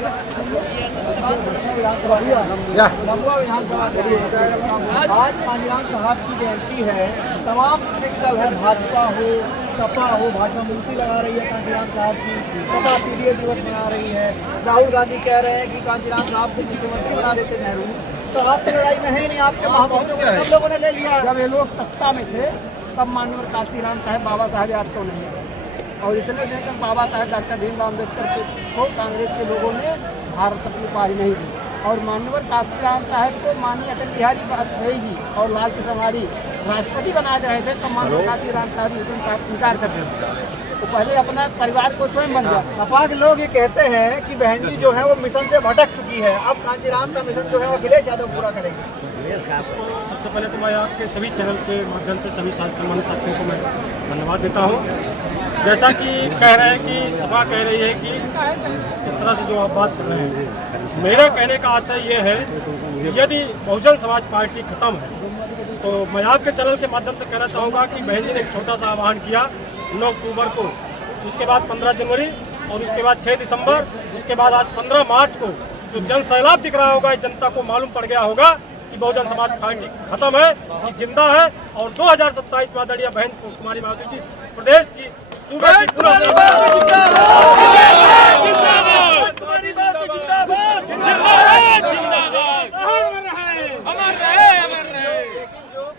आज कांजीराम साहब की जयंती है। तमाम राजनीतिक दल है, भाजपा हो, सपा हो, भाजपा मूर्ति लगा रही है कांजीराम साहब की, सपा पीडीए दिवस मना रही है। राहुल गांधी कह रहे हैं कि कांजीराम साहब को मुख्यमंत्री बना देते नेहरू। तो आप तो लड़ाई में है नहीं, आपके महापुरुषों को सब लोगों ने ले लिया। जब ये लोग सत्ता में थे तब माननीय काशीराम साहब, बाबा साहब याद क्यों नहीं है? और इतने दिन तक बाबा साहब डॉक्टर भीमराव अम्बेडकर को कांग्रेस के लोगों ने भारत रत्न उपाधि नहीं दी। और माननीय काशीराम साहब को माननीय अटल बिहारी वाजपेयी जी और लाल कृष्ण आडवाणी राष्ट्रपति बना रहे थे, तो माननीय काशीराम साहब ने इनकार कर दिया। तो पहले अपना परिवार को स्वयं बन गया। सपा के लोग ये कहते हैं कि बहन जी जो है वो मिशन से भटक चुकी है, अब कांचीराम का मिशन जो है वो अखिलेश यादव पूरा करेंगे। इसको सबसे पहले तो मैं आपके सभी चैनल के माध्यम से सभी सम्मानित साथियों को मैं धन्यवाद देता हूँ। जैसा कि कह रहे हैं कि सपा कह रही है कि इस तरह से जो आप बात कर रहे हैं, मेरा कहने का आशय ये है कि यदि बहुजन समाज पार्टी खत्म है तो मैं आपके चैनल के माध्यम से कहना चाहूँगा कि बहन जी ने एक छोटा सा आह्वान किया 9 अक्टूबर को, उसके बाद 15 जनवरी और उसके बाद 6 दिसंबर, उसके बाद आज 15 मार्च को जो जन सैलाब दिख रहा होगा, जनता को मालूम पड़ गया होगा कि बहुजन समाज पार्टी खत्म है, कि जिंदा है। और 2027 में आदरणीय बहन कुमारी माधुरी जी प्रदेश की सूबे की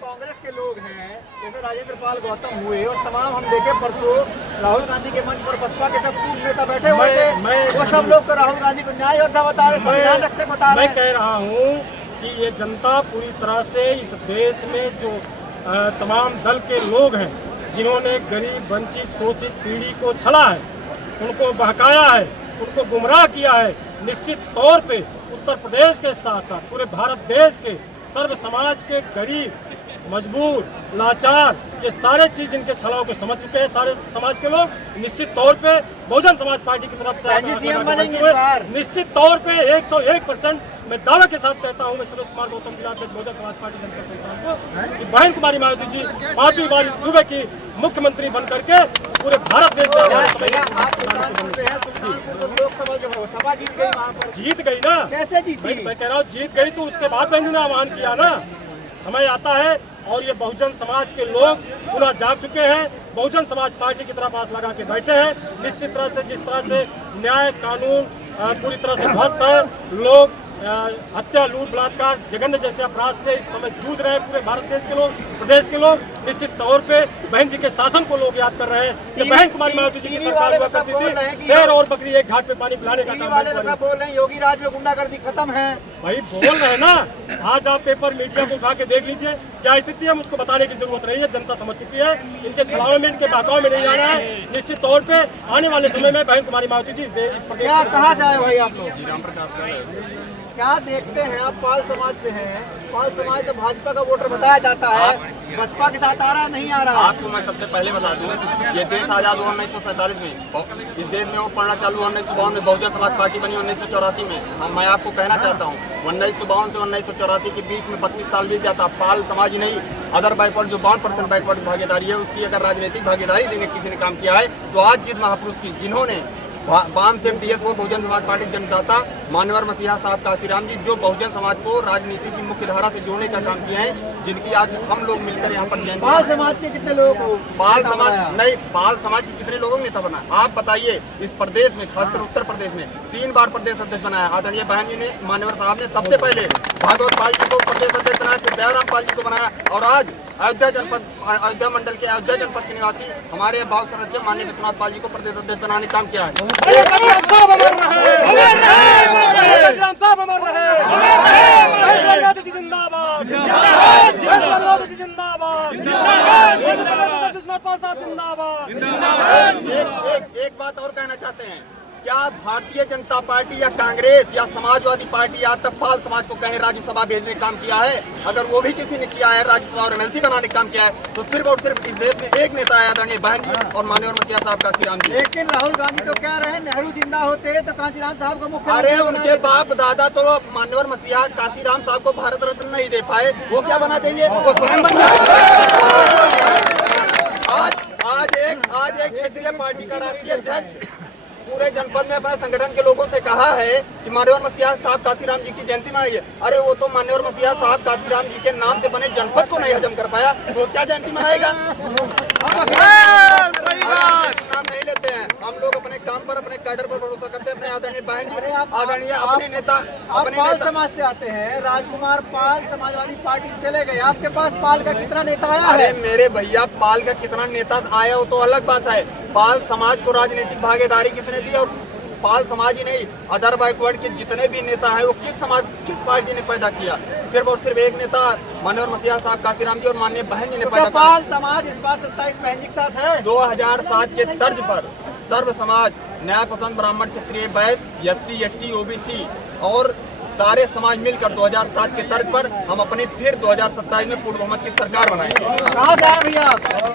कांग्रेस के लोग हैं जैसे राजेंद्र पाल गौतम हुए और तमाम हम देखे परसों राहुल गांधी के मंच पर बसपा के सब पूर्व नेता बैठे हुए थे, वो सब लोग तो राहुल गांधी को न्याय योद्धा बता रहे, संविधान रक्षक बता रहे हैं। मैं कह रहा हूँ कि ये जनता पूरी तरह से इस देश में जो तमाम दल के लोग हैं जिन्होंने गरीब, वंचित, शोषित पीढ़ी को छला है, उनको बहकाया है, उनको गुमराह किया है, निश्चित तौर पे उत्तर प्रदेश के साथ साथ पूरे भारत देश के सर्व समाज के गरीब, मजबूर, लाचार, ये सारे चीज इनके छलाओं को समझ चुके हैं सारे समाज के लोग। निश्चित तौर पे बहुजन समाज पार्टी की तरफ से निश्चित तौर पे 101% मैं दावा के साथ कहता हूं, मैं सुरेश कुमार गौतम जिलाध्यक्ष बहुजन समाज पार्टी जनता संगठन को, बाहन कुमारी माधुरी जी 5वीं बार सूबे की मुख्यमंत्री बन करके पूरे भारत देश में लोकसभा जीत गई, वहाँ पर जीत गई ना। कैसे जीती? मैं कह रहा हूँ जीत गई, तो उसके बाद बहन जी ने आह्वान किया ना, समय आता है और ये बहुजन समाज के लोग पुनः जाग चुके हैं, बहुजन समाज पार्टी की तरफ आस लगा के बैठे हैं। निश्चित तरह से जिस तरह से न्याय कानून पूरी तरह से ध्वस्त है, लोग हत्या, लूट, बलात्कार, जघन्य जैसे अपराध से इस समय जूझ रहे हैं पूरे भारत देश के लोग, प्रदेश के लोग। निश्चित तौर पे बहन जी के शासन को लोग याद कर रहे हैं कि बहन कुमारी माधुरी जी की सरकार हुआ करती थी, शेर और बकरी एक घाट पे पानी पिलाने का काम बोल रहे हैं योगी राज में गुंडागर्दी खत्म है। भाई बोल रहे हैं ना, आज आप पेपर मीडिया को उठा के देख लीजिए क्या स्थिति है, मुझको बताने की जरूरत नहीं है, जनता समझ चुकी है। इनके छलावे में, इनके बहकावे में नहीं जाना है। निश्चित तौर पे आने वाले समय में बहन कुमारी माधुरी जी इस प्रदेश कहाँ से आए भाई आप लोग? क्या देखते हैं आप? पाल समाज से हैं, पाल समाज तो भाजपा का वोटर बताया जाता है, बसपा के साथ आ रहा है, नहीं आ रहा है? आपको मैं सबसे पहले बता दूं, ये देश आजाद हुआ 1947 में, इस देश में वो पढ़ना चालू 1952 में, बहुजन समाज पार्टी बनी 1984 में। मैं आपको कहना चाहता हूँ 1952 से 1984 के बीच में 32 साल बीत जाता। पाल समाज नहीं, अदर बैकवर्ड जो 52% बैकवर्ड भागीदारी है, उसकी अगर राजनीतिक भागीदारी देने किसी ने काम किया है तो आज जिस महापुरुष की, जिन्होंने वाम से डीएस को बहुजन समाज पार्टी जनदाता मानवर मसीहा साहब काशीराम जी, जो बहुजन समाज को राजनीति की मुख्य धारा से जोड़ने का काम किए हैं, जिनकी आज हम लोग मिलकर यहाँ पर जयंती। पाल समाज के कितने लोग हो? पाल समाज नहीं, पाल समाज के कितने लोगों ने नेता बना? आप बताइए। इस प्रदेश में, खासकर उत्तर प्रदेश में 3 बार प्रदेश अध्यक्ष बनाया आदरणीय बहन जी ने, मानवर साहब ने। सबसे पहले भागवत पाल जी को प्रदेश अध्यक्ष बनाया, फिर दयाराम पाल जी को बनाया, और आज अयोध्या जनपद, अयोध्या मंडल के, अयोध्या जनपद के निवासी हमारे भाव संरक्षक माननीय विश्वनाथ पाल जी को प्रदेश अध्यक्ष बनाने का काम किया है। एक बात और कहना चाहते हैं, क्या भारतीय जनता पार्टी या कांग्रेस या समाजवादी पार्टी या तब पाल समाज को कहे राज्यसभा भेजने का काम किया है? अगर वो भी किसी ने किया है, राज्यसभा और एमएलसी बनाने का काम किया है, तो सिर्फ और सिर्फ इस देश में एक नेता है आदरणीय बहन जी और माननीय मसीहा साहब काशीराम जी। लेकिन राहुल गांधी तो कह रहे हैं नेहरू जिंदा होते तो काशीराम साहब को मुख्य। अरे उनके बाप दादा तो माननीय मसीहा काशीराम साहब को भारत रत्न नहीं दे पाए, वो क्या बना देंगे? वो स्वयं बन आज एक क्षेत्रीय पार्टी का राष्ट्रीय अध्यक्ष पूरे जनपद में अपने संगठन के लोगों से कहा है कि मान्यवर मसीहा साहब काशीराम जी की जयंती मनाइए। अरे वो तो मान्यवर मसीहा साहब काशीराम जी के नाम से बने जनपद को नहीं हजम कर पाया, तो क्या जयंती मनाएगा? सही बात। नाम नहीं लेते हैं हम लोग, अपने काम पर, अपने कैडर पर भरोसा करते हैं। अपने आदरणीय बहन जी, आदरणीय अपने नेता, आप पाल समाज से आते हैं, राजकुमार पाल समाजवादी पार्टी में चले गए, आपके पास पाल का कितना नेता आया अरे है? मेरे भैया, पाल का कितना नेता आया वो तो अलग बात है। पाल समाज को राजनीतिक भागीदारी किसने दी? और पाल समाज ही नहीं, अदर बैकवर्ड के जितने भी नेता हैं वो किस समाज, किस पार्टी ने पैदा किया? सिर्फ और सिर्फ एक नेता मान्यवर मसीहा साहब काशीराम जी और माननीय बहन जी ने पैदा किया। पाल समाज इस बार 27 बहन जी के साथ है। 2007 के तर्ज पर सर्व समाज, न्याय पसंद, ब्राह्मण, क्षत्रिय, वैश्य, SC, ST, OBC और सारे समाज मिलकर 2007 के तर्ज पर हम अपनी फिर 2027 में पूर्ण बहुमत की सरकार बनाएंगे। कहाँ से आए भैया?